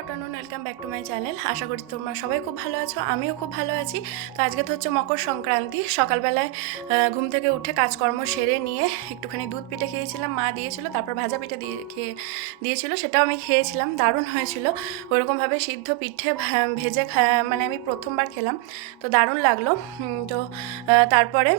Afternoon, welcome back to my channel. আশা করি তোমরা সবাই খুব ভালো আছো, আমিও খুব ভালো আছি। তো আজকে তো হচ্ছে মকর সংক্রান্তি। সকালবেলায় ঘুম থেকে উঠে কাজকর্ম সেরে নিয়ে একটুখানি দুধ পিঠে খেয়েছিলাম, মা দিয়েছিল। তারপর ভাজা পিঠে দিয়েছিল, সেটাও আমি খেয়েছিলাম, দারুণ হয়েছিল। ওরকমভাবে সিদ্ধ পিঠে ভেজে মানে আমি প্রথমবার খেলাম, তো দারুণ লাগলো। তো তারপরে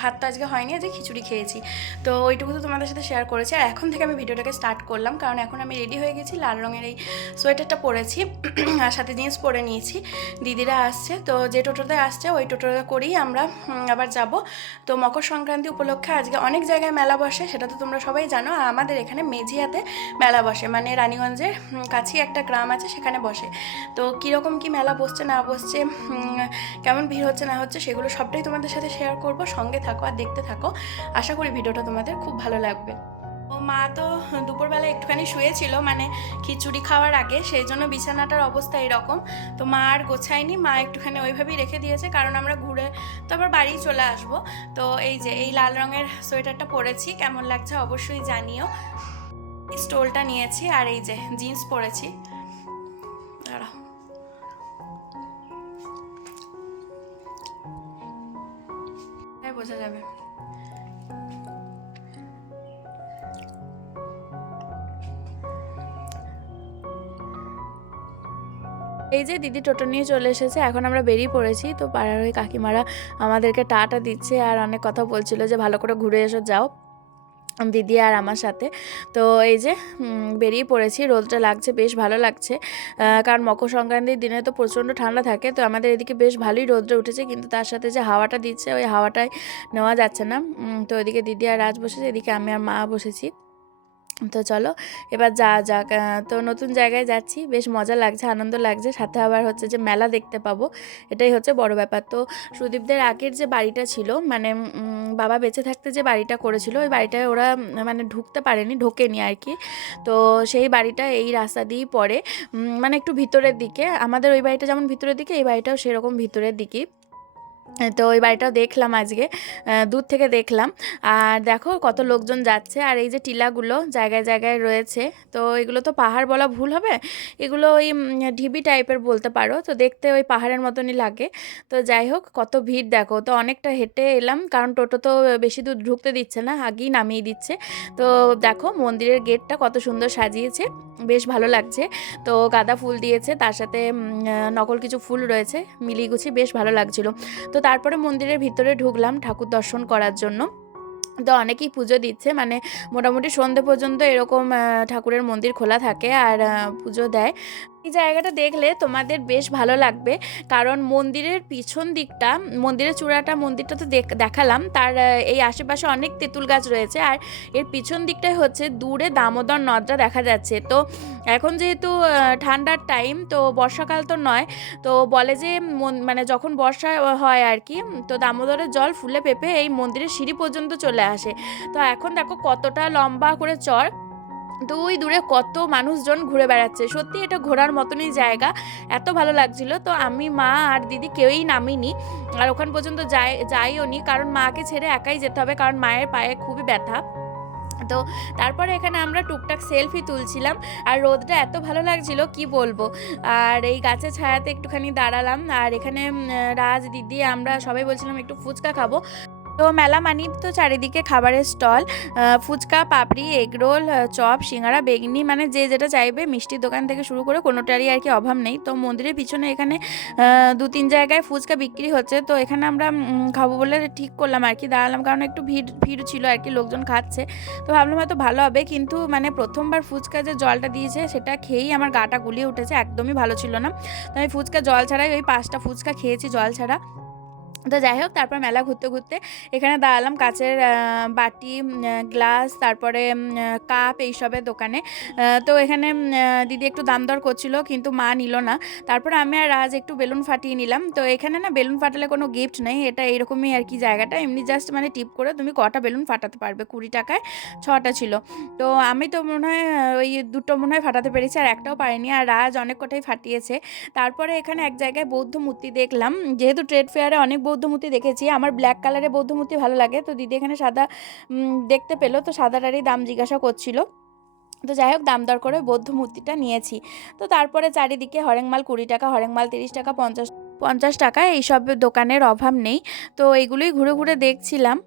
ভাতটা আজকে হয়নি, আজকে খিচুড়ি খেয়েছি। তো ওইটুকু তো তোমাদের সাথে শেয়ার করেছি। আর এখন থেকে আমি ভিডিওটাকে স্টার্ট করলাম, কারণ এখন আমি রেডি হয়ে গেছি। লাল রঙের এই সোয়েটারটা পরেছি আর সাথে জিন্স পরে নিয়েছি। দিদিরা আসছে, তো যে টোটোতে আসছে ওই টোটোতে করেই আমরা আবার যাব। তো মকর সংক্রান্তি উপলক্ষে আজকে অনেক জায়গায় মেলা বসে, সেটা তো তোমরা সবাই জানো। আর আমাদের এখানে মেজিয়াতে মেলা বসে, মানে রানীগঞ্জের কাছেই একটা গ্রাম আছে, সেখানে বসে। তো কীরকম কি মেলা বসছে না বসছে, কেমন ভিড় হচ্ছে না হচ্ছে, সেগুলো সবটাই তোমাদের সাথে শেয়ার করব। সঙ্গে থাকো আর দেখতে থাকো, আশা করি ভিডিওটা তোমাদের খুব ভালো লাগবে। ও মা তো দুপুরবেলা একটুখানি শুয়েছিল, মানে খিচুড়ি খাওয়ার আগে, সেই জন্য বিছানাটার অবস্থা এরকম। তো মা আর গোছায়নি, মা একটুখানি ওইভাবেই রেখে দিয়েছে, কারণ আমরা ঘুরে তো আবার বাড়ি চলে আসবো। তো এই যে এই লাল রঙের সোয়েটারটা পরেছি, কেমন লাগছে অবশ্যই জানিও। এই স্টোলটা নিয়েছি, আর এই যে জিন্স পরেছি। দাঁড়াও, বোঝা যাবে। এই যে দিদি টোটো নিয়ে চলে এসেছে, এখন আমরা বেরিয়ে পড়েছি। তো পাড়ার ওই কাকিমারা আমাদেরকে টাটা দিচ্ছে আর অনেক কথা বলছিল যে ভালো করে ঘুরে এসো, যাও দিদি আর আমার সাথে। তো এই যে বেরিয়ে পড়েছি। রোদটা লাগছে, বেশ ভালো লাগছে, কারণ মকর সংক্রান্তির দিনে তো প্রচণ্ড ঠান্ডা থাকে। তো আমাদের এদিকে বেশ ভালোই রোদটা উঠেছে, কিন্তু তার সাথে যে হাওয়াটা দিচ্ছে ওই হাওয়াটাই নেওয়া যাচ্ছে না। তো ওইদিকে দিদি আর রাজ বসেছে, এদিকে আমি আর মা বসেছি। তো চলো এবার যাক। তো নতুন জায়গায় যাচ্ছি, বেশ মজা লাগছে, আনন্দ লাগছে, সাথে আবার হচ্ছে যে মেলা দেখতে পাবো, এটাই হচ্ছে বড় ব্যাপার। তো সুদীপদের আগের যে বাড়িটা ছিল, মানে বাবা বেঁচে থাকতে যে বাড়িটা করেছিল, ওই বাড়িটায় ওরা মানে ঢোকেনি আর কি। তো সেই বাড়িটা এই রাস্তা দিয়েই পড়ে, মানে একটু ভিতরের দিকে। আমাদের ওই বাড়িটা যেমন ভিতরের দিকে, এই বাড়িটাও সেরকম ভিতরের দিকেই। তো ওই বাড়িটাও দেখলাম আজকে, দূর থেকে দেখলাম। আর দেখো কত লোকজন যাচ্ছে, আর এই যে টিলাগুলো জায়গায় জায়গায় রয়েছে। তো এগুলো তো পাহাড় বলা ভুল হবে, এগুলো ওই ঢিবি টাইপের বলতে পারো। তো দেখতে ওই পাহাড়ের মতনই লাগে। তো যাই হোক, কত ভিড় দেখো। তো অনেকটা হেঁটে এলাম, কারণ টোটো তো বেশি দূর ঢুকতে দিচ্ছে না, আগেই নামিয়ে দিচ্ছে। তো দেখো মন্দিরের গেটটা কত সুন্দর সাজিয়েছে, বেশ ভালো লাগছে। তো গাঁদা ফুল দিয়েছে, তার সাথে নকল কিছু ফুল রয়েছে, মিলিয়ে গুছিয়ে বেশ ভালো লাগছিল। তো তারপরে মন্দিরের ভিতরে ঢুকলাম ঠাকুর দর্শন করার জন্য। তো অনেকেই পুজো দিচ্ছে, মানে মোটামুটি সন্ধে পর্যন্ত এরকম ঠাকুরের মন্দির খোলা থাকে আর পুজো দেয়। এই জায়গাটা দেখলে তোমাদের বেশ ভালো লাগবে, কারণ মন্দিরের পিছন দিকটা, মন্দিরের চূড়াটা, মন্দিরটা তো দেখালাম, তার এই আশেপাশে অনেক তেঁতুল গাছ রয়েছে, আর এর পিছন দিকটাই হচ্ছে দূরে দামোদর নদটা দেখা যাচ্ছে। তো এখন যেহেতু ঠান্ডার টাইম, তো বর্ষাকাল তো নয়, তো বলে যে মানে যখন বর্ষা হয় আর কি, তো দামোদরের জল ফুলে পেঁপে এই মন্দিরের সিঁড়ি পর্যন্ত চলে আসে। তো এখন দেখো কতটা লম্বা করে চর, তো ওই দূরে কত মানুষজন ঘুরে বেড়াচ্ছে। সত্যি এটা ঘোরার মতনই জায়গা, এত ভালো লাগছিল। তো আমি, মা আর দিদি কেউই নামিনি, আর ওখান পর্যন্ত যাইও নি, কারণ মাকে ছেড়ে একাই যেতে হবে, কারণ মায়ের পায়ে খুবই ব্যথা। তো তারপরে এখানে আমরা টুকটাক সেলফি তুলছিলাম, আর রোদটা এত ভালো লাগছিল কি বলবো। আর এই গাছের ছায়াতে একটুখানি দাঁড়ালাম, আর এখানে রাজ, দিদি, আমরা সবাই বলছিলাম একটু ফুচকা খাবো। তো মেলা মানি তো চারিদিকে খাবারের স্টল, ফুচকা, পাপড়ি, এগরোল, চপ, সিঙ্গারা, বেগনি, মানে যে যেটা চাইবে, মিষ্টির দোকান থেকে শুরু করে কোনোটারই আর কি অভাব নেই। তো মন্দিরের পিছনে এখানে 2-3 জায়গায় ফুচকা বিক্রি হচ্ছে, তো এখানে আমরা খাবো বলে ঠিক করলাম আর কি, দাঁড়ালাম, কারণ একটু ভিড় ছিল আর কি, লোকজন খাচ্ছে। তো ভাবলাম হয়তো ভালো হবে, কিন্তু মানে প্রথমবার ফুচকা যে জলটা দিয়েছে সেটা খেয়েই আমার গাটা গুলিয়ে উঠেছে, একদমই ভালো ছিল না। তো আমি ফুচকা জল ছাড়াই ওই 5টা ফুচকা খেয়েছি জল ছাড়া। তো যাই হোক, তারপর মেলা ঘুরতে ঘুরতে এখানে দাঁড়ালাম কাচের বাটি, গ্লাস, তারপরে কাপ, এইসবের দোকানে। তো এখানে দিদি একটু দাম দর করছিল, কিন্তু মা নিল না। তারপর আমি আর রাজ একটু বেলুন ফাটিয়ে নিলাম। তো এখানে না বেলুন ফাটালে কোনো গিফট নেই, এটা এরকমই আর কি জায়গাটা, এমনি জাস্ট মানে টিপ করে তুমি কটা বেলুন ফাটাতে পারবে, 20 টাকায় 6টা ছিল। তো আমি তো মনে হয় ওই 2টো মনে হয় ফাটাতে পেরেছি, আর একটাও পারিনি, আর রাজ অনেক কটাই ফাটিয়েছে। তারপরে এখানে এক জায়গায় বৌদ্ধ মূর্তি দেখলাম, যেহেতু ট্রেড ফেয়ারে অনেক বৌদ্ধ মূর্তি দেখেছি, আমার ব্ল্যাক কালারের বৌদ্ধ মূর্তি ভালো লাগে। তো দিদি এখানে সাদা দেখতে পেলো, তো সাদাটারই দাম জিজ্ঞাসা করছিল। তো যাই হোক দাম দর করে বৌদ্ধ মূর্তিটা নিয়েছি। তো তারপরে চারিদিকে হরেকমাল 20 টাকা, হরেকমাল 30 টাকা, 50 টাকা, এইসব দোকানের অভাব নেই। তো এইগুলোই ঘুরে ঘুরে দেখছিলাম।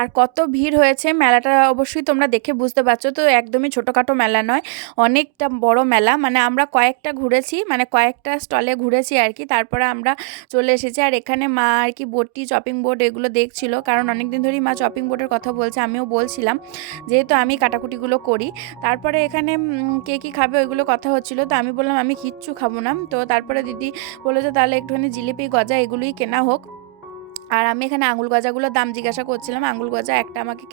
আর কত ভিড় হয়েছে মেলাটা অবশ্যই তোমরা দেখে বুঝতে পারছো। তো একদমই ছোটোখাটো মেলা নয়, অনেকটা বড় মেলা। মানে আমরা কয়েকটা ঘুরেছি, মানে কয়েকটা স্টলে ঘুরেছি আর কি, তারপরে আমরা চলে এসেছি। আর এখানে মা আর কি বোর্ডটি, চপিং বোর্ড এগুলো দেখছিল, কারণ অনেক দিন ধরেই মা চপিং বোর্ডের কথা বলছে, আমিও বলছিলাম, যেহেতু আমি কাটাকুটিগুলো করি। তারপরে এখানে কে কী খাবে ওইগুলো কথা হচ্ছিল, তো আমি বললাম আমি কিচ্ছু খাবো না। তো তারপরে দিদি বললো যে তাহলে একটুখানি জিলিপি গজা এগুলোই কেনা হোক। আর আমি এখানে আঙুল গজাগুলোর দাম জিজ্ঞাসা করছিলাম। আঙুল গজা একটা আমাকে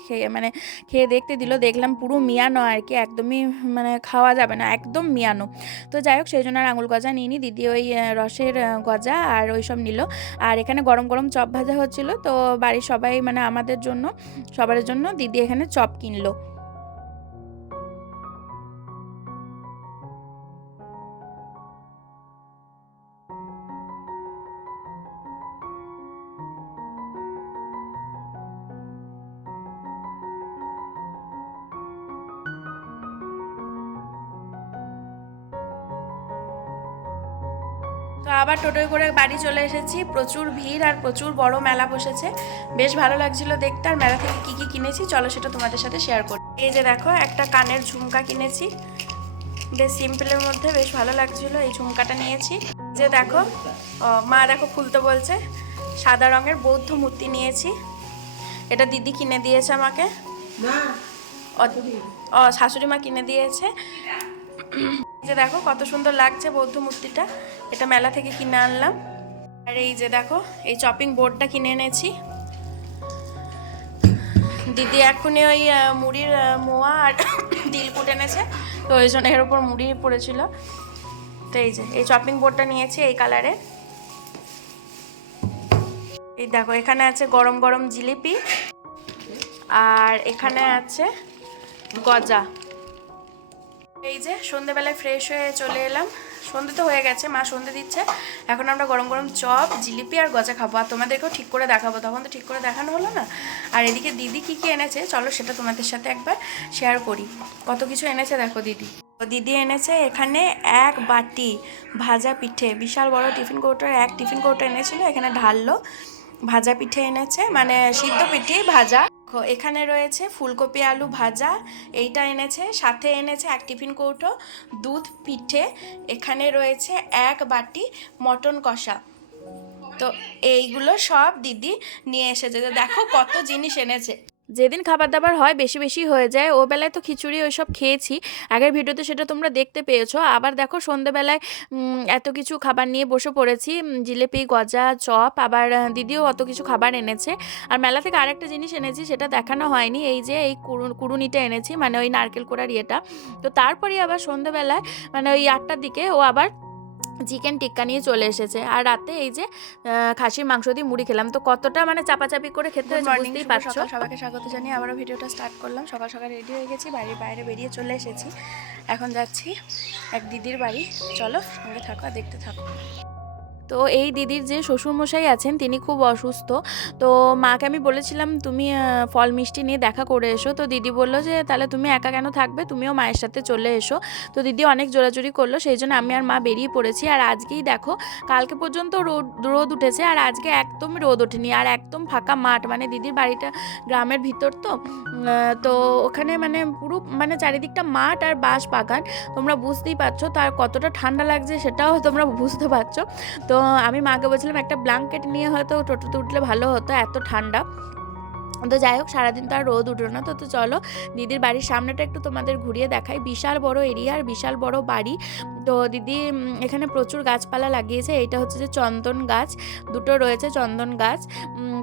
খেয়ে দেখতে দিল, দেখলাম পুরো মিয়ানো আর কি, একদমই মানে খাওয়া যাবে না, একদম মিয়ানো। তো যাই হোক সেই জন্য আর আঙুল গজা নিইনি, দিদি ওই রসের গজা আর ওই সব নিল। আর এখানে গরম গরম চপ ভাজা হচ্ছিল, তো বাড়ির সবাই মানে আমাদের জন্য, সবার জন্য দিদি এখানে চপ কিনলো। তো আবার টোটোয় করে বাড়ি চলে এসেছি। প্রচুর ভিড় আর প্রচুর বড় মেলা বসেছে, বেশ ভালো লাগছিল দেখতে। আর মেলা থেকে কী কী কিনেছি চলো সেটা তোমাদের সাথে শেয়ার করি। এই যে দেখো একটা কানের ঝুমকা কিনেছি, বেশ সিম্পলের মধ্যে বেশ ভালো লাগছিল, এই ঝুমকাটা নিয়েছি। যে দেখো মা দেখো খুলতে বলছে, সাদা রঙের বৌদ্ধ মূর্তি নিয়েছি, এটা দিদি কিনে দিয়েছে আমাকে, শাশুড়ি মা কিনে দিয়েছে। যে দেখো কত সুন্দর লাগছে বৌদ্ধ মূর্তিটা, এটা মেলা থেকে কিনে আনলাম। আর এই যে দেখো এই চপিং বোর্ডটা কিনে এনেছি, দিদি এখনই ওই মুড়ির মোয়া আর দিলকুট এনেছে, তো ওই জন্য এর উপর মুড়ি পড়েছিল। তো এই যে এই চপিং বোর্ডটা নিয়েছি এই কালারে। এই দেখো এখানে আছে গরম গরম জিলিপি, আর এখানে আছে গজা। এই যে সন্ধেবেলায় ফ্রেশ হয়ে চলে এলাম, সন্ধে তো হয়ে গেছে, মা সন্ধে দিচ্ছে, এখন আমরা গরম গরম চপ, জিলিপি আর গজা খাবো, আর তোমাদেরকেও ঠিক করে দেখাবো, তখন তো ঠিক করে দেখানো হলো না। আর এদিকে দিদি কী কী এনেছে চলো সেটা তোমাদের সাথে একবার শেয়ার করি। কত কিছু এনেছে দেখো দিদি। দিদি এনেছে এখানে এক বাটি ভাজা পিঠে, বিশাল বড় টিফিন কৌটোর এক টিফিন কৌটো এনেছিল, এখানে ঢাললো। ভাজা পিঠে এনেছে, মানে সিদ্ধ পিঠে ভাজা। এখানে রয়েছে ফুলকপি আলু ভাজা, এইটা এনেছে, সাথে এনেছে এক টিফিন কৌটো দুধ পিঠে, এখানে রয়েছে এক বাটি মটন কষা। তো এইগুলো সব দিদি নিয়ে এসেছে, তো দেখো কত জিনিস এনেছে। যেদিন খাবার দাবার হয় বেশি বেশি হয়ে যায়, ও বেলায় তো খিচুড়ি ওইসব খেয়েছি, আগের ভিডিওতে সেটা তোমরা দেখতে পেয়েছো। আবার দেখো সন্ধেবেলায় এত কিছু খাবার নিয়ে বসে পড়েছি, জিলিপি গজা চপ, আবার দিদিও অত কিছু খাবার এনেছে। আর মেলা থেকে আরেকটা জিনিস এনেছি সেটা দেখানো হয়নি, এই যে এই কুড়ুনিটা এনেছি, মানে ওই নারকেল কোড়ার ইয়েটা। তো তারপরে আবার সন্ধেবেলায় মানে ওই 8টার দিকে ও আবার চিকেন টিক্কা নিয়ে চলে এসেছে। আর রাতে এই যে খাসির মাংস দিয়ে মুড়ি খেলাম। তো কতটা মানে চাপাচাপি করে খেতে হয়েছে বুঝতেই পারছো। সবাইকে স্বাগত জানিয়ে আবারও ভিডিওটা স্টার্ট করলাম। সকাল সকাল রেডি হয়ে গেছি, বাড়ির বাইরে বেরিয়ে চলে এসেছি, এখন যাচ্ছি এক দিদির বাড়ি, চলো সঙ্গে থাকো আর দেখতে থাকো। তো এই দিদির যে শ্বশুরমশাই আছেন তিনি খুব অসুস্থ, তো মাকে আমি বলেছিলাম তুমি ফল মিষ্টি নিয়ে দেখা করে এসো। তো দিদি বললো যে তাহলে তুমি একা কেন থাকবে, তুমিও মায়ের সাথে চলে এসো। তো দিদি অনেক জোরাজুরি করলো, সেই জন্য আমি আর মা বেরিয়ে পড়েছি। আর আজকেই দেখো কালকে পর্যন্ত রোদ উঠেছে, আর আজকে একদম রোদ ওঠেনি, আর একদম ফাঁকা মাঠ, মানে দিদির বাড়িটা গ্রামের ভিতর, তো ওখানে মানে পুরো মানে চারিদিকটা মাঠ আর বাঁশ বাগান, তোমরা বুঝতেই পারছো তার কতটা ঠান্ডা লাগছে সেটাও তোমরা বুঝতে পারছো। তো আমি মাকে বলছিলাম একটা ব্ল্যাঙ্কেট নিয়ে হয়তো টোটোতে উঠলে ভালো হতো, এত ঠান্ডা। তো যাই হোক সারাদিন তো আর রোদ উঠলো না। তো চলো দিদির বাড়ির সামনেটা একটু তোমাদের ঘুরিয়ে দেখাই, বিশাল বড় এরিয়া আর বিশাল বড় বাড়ি। তো দিদি এখানে প্রচুর গাছপালা লাগিয়েছে, এইটা হচ্ছে যে চন্দন গাছ, দুটো রয়েছে চন্দন গাছ।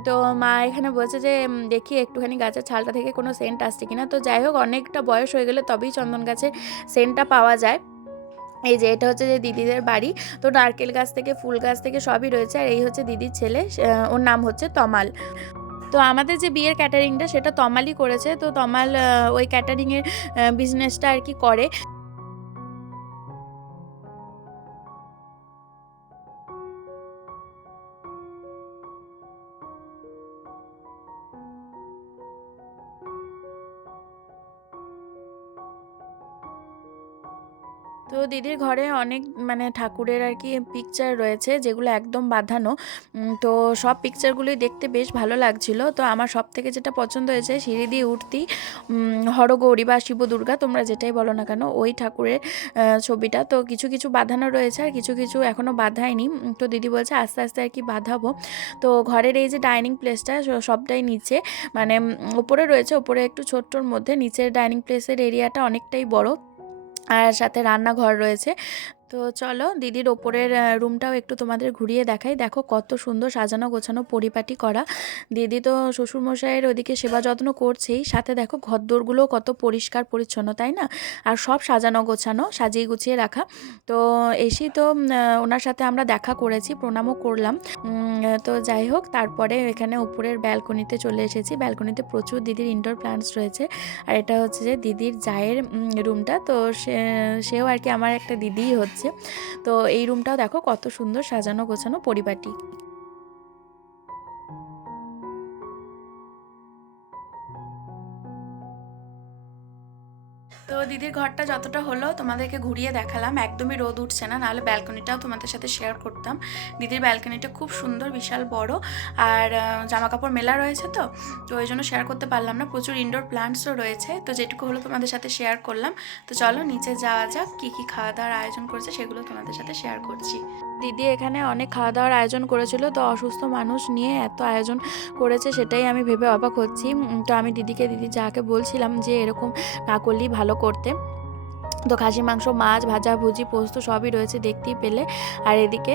তো মা এখানে বলছে যে দেখি একটুখানি গাছের ছালটা থেকে কোনো সেন্ট আসছে কিনা। তো যাই হোক অনেকটা বয়স হয়ে গেলে তবেই চন্দন গাছের সেন্টটা পাওয়া যায়। এই যে এটা হচ্ছে যে দিদিদের বাড়ি, তো নারকেল গাছ থেকে ফুল গাছ থেকে সবই রয়েছে। আর এই হচ্ছে দিদির ছেলে, ওর নাম হচ্ছে তমাল। তো আমাদের যে বিয়ের ক্যাটারিংটা সেটা তমালই করেছে, তো তমাল ওই ক্যাটারিংয়ের বিজনেসটা আর কি করে। তো দিদির ঘরে অনেক মানে ঠাকুরের আর কি পিকচার রয়েছে যেগুলো একদম বাঁধানো। তো সব পিকচারগুলোই দেখতে বেশ ভালো লাগছিল। তো আমার সব থেকে যেটা পছন্দ হয়েছে সিঁড়ি দিয়ে উঠতি হরগৌরী বা শিব দুর্গা তোমরা যেটাই বলো না কেন ওই ঠাকুরের ছবিটা। তো কিছু কিছু বাঁধানো রয়েছে আর কিছু কিছু এখনও বাঁধায়নি। তো দিদি বলছে আস্তে আস্তে আর কি বাঁধাবো। তো ঘরের এই যে ডাইনিং প্লেসটা সবটাই নিচে মানে ওপরে রয়েছে, ওপরে একটু ছোট্টর মধ্যে, নিচের ডাইনিং প্লেসের এরিয়াটা অনেকটাই বড় আর সাথে রান্নাঘর রয়েছে। তো চলো দিদির ওপরের রুমটাও একটু তোমাদের ঘুরিয়ে দেখাই। দেখো কত সুন্দর সাজানো গোছানো পরিপাটি করা। দিদি তো শ্বশুরমশাইয়ের ওদিকে সেবা যত্ন করছেই, সাথে দেখো ঘরদোরগুলোও কত পরিষ্কার পরিচ্ছন্ন, তাই না? আর সব সাজানো গোছানো, সাজিয়ে গুছিয়ে রাখা। তো এসেই তো ওনার সাথে আমরা দেখা করেছি, প্রণামও করলাম। তো যাই হোক, তারপরে এখানে উপরের ব্যালকনিতে চলে এসেছি। ব্যালকনিতে প্রচুর দিদির ইনডোর প্ল্যান্টস রয়েছে। আর এটা হচ্ছে যে দিদির জায়ের রুমটা। তো সেও আর কি আমার একটা দিদিই হচ্ছে। তো এই রুমটাও দেখো কত সুন্দর সাজানো গোছানো পরিপাটি। তো দিদির ঘরটা যতটা হলো তোমাদেরকে ঘুরিয়ে দেখালাম। একদমই রোদ উঠছে না, নাহলে ব্যালকনিটাও তোমাদের সাথে শেয়ার করতাম। দিদির ব্যালকনিটা খুব সুন্দর, বিশাল বড়, আর জামা কাপড় মেলা রয়েছে। তো ওই জন্য শেয়ার করতে পারলাম না। প্রচুর ইনডোর প্লান্টসও রয়েছে, তো যেটুকু হলো তোমাদের সাথে শেয়ার করলাম। তো চলো নিচে যাওয়া যাক, কী কী খাওয়া দাওয়ার আয়োজন করেছে সেগুলো তোমাদের সাথে শেয়ার করছি। দিদি এখানে অনেক খাওয়া দাওয়ার আয়োজন করেছিল। তো অসুস্থ মানুষ নিয়ে এত আয়োজন করেছে সেটাই আমি ভেবে অবাক হচ্ছি। তো আমি দিদি যাকে বলছিলাম যে এরকম না করলেই ভালো করতে। তো খাসি মাংস, মাছ, ভাজা ভুজি, পোস্ত সবই রয়েছে দেখতেই পেলে। আর এদিকে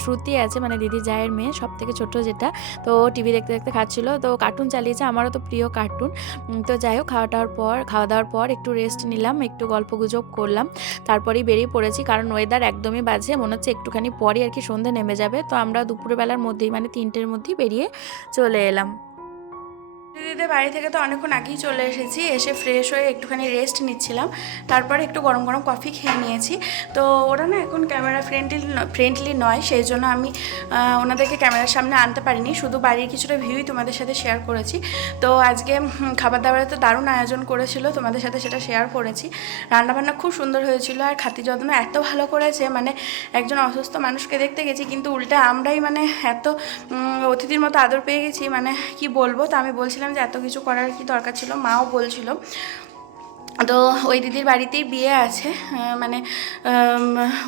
শ্রুতি আছে, মানে দিদি জায়ের মেয়ে, সব থেকে ছোট যেটা। তো টিভি দেখতে দেখতে খাচ্ছিল। তো কার্টুন চালিয়েছে, আমারও তো প্রিয় কার্টুন। তো যাই হোক, খাওয়া দাওয়ার পর একটু রেস্ট নিলাম, একটু গল্প গুজব করলাম, তারপরেই বেরিয়ে পড়েছি। কারণ ওয়েদার একদমই বাজে, মনে হচ্ছে একটুখানি পরই আর কি সন্ধে নেমে যাবে। তো আমরা দুপুরবেলার মধ্যেই মানে 3টের মধ্যেই বেরিয়ে চলে এলাম। দিদিদের বাড়ি থেকে তো অনেকক্ষণ আগেই চলে এসেছি। এসে ফ্রেশ হয়ে একটুখানি রেস্ট নিচ্ছিলাম, তারপরে একটু গরম গরম কফি খেয়ে নিয়েছি। তো ওরা না এখন ক্যামেরা ফ্রেন্ডলি নয়, সেই জন্য আমি ওনাদেরকে ক্যামেরার সামনে আনতে পারিনি, শুধু বাড়ির কিছুটা ভিউই তোমাদের সাথে শেয়ার করেছি। তো আজকে খাবার দাবারে তো দারুণ আয়োজন করেছিল, তোমাদের সাথে সেটা শেয়ার করেছি। রান্নাবান্না খুব সুন্দর হয়েছিল, আর খাতি যত্ন এত ভালো করেছে, মানে একজন অসুস্থ মানুষকে দেখতে গেছি কিন্তু উল্টে আমরাই মানে এত অতিথির মতো আদর পেয়ে গেছি, মানে কি বলবো। তো আমি বলছিলাম যে এত কিছু করার কি দরকার ছিল, মাও বলছিল। তো ওই দিদির বাড়িতেই বিয়ে আছে, মানে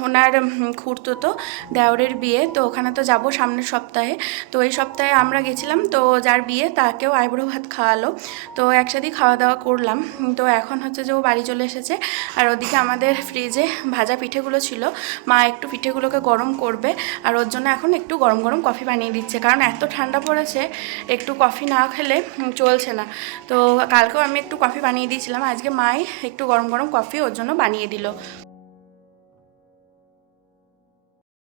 ওনার খুড়তুতো দেওরের বিয়ে। তো ওখানে তো যাব সামনের সপ্তাহে। তো এই সপ্তাহে আমরা গেছিলাম, তো যার বিয়ে তাকেও আইবুড়ো ভাত খাওয়ালো। তো একসাথেই খাওয়া দাওয়া করলাম। তো এখন হচ্ছে যে ও বাড়ি চলে এসেছে। আর ওদিকে আমাদের ফ্রিজে ভাজা পিঠেগুলো ছিল, মা একটু পিঠেগুলোকে গরম করবে, আর ওর জন্য এখন একটু গরম গরম কফি বানিয়ে দিচ্ছে, কারণ এত ঠান্ডা পড়েছে, একটু কফি না খেলে চলছে না। তো কালকেও আমি একটু কফি বানিয়ে দিয়েছিলাম, আজকে মাই একটু গরম গরম কফি ওর জন্য বানিয়ে দিল।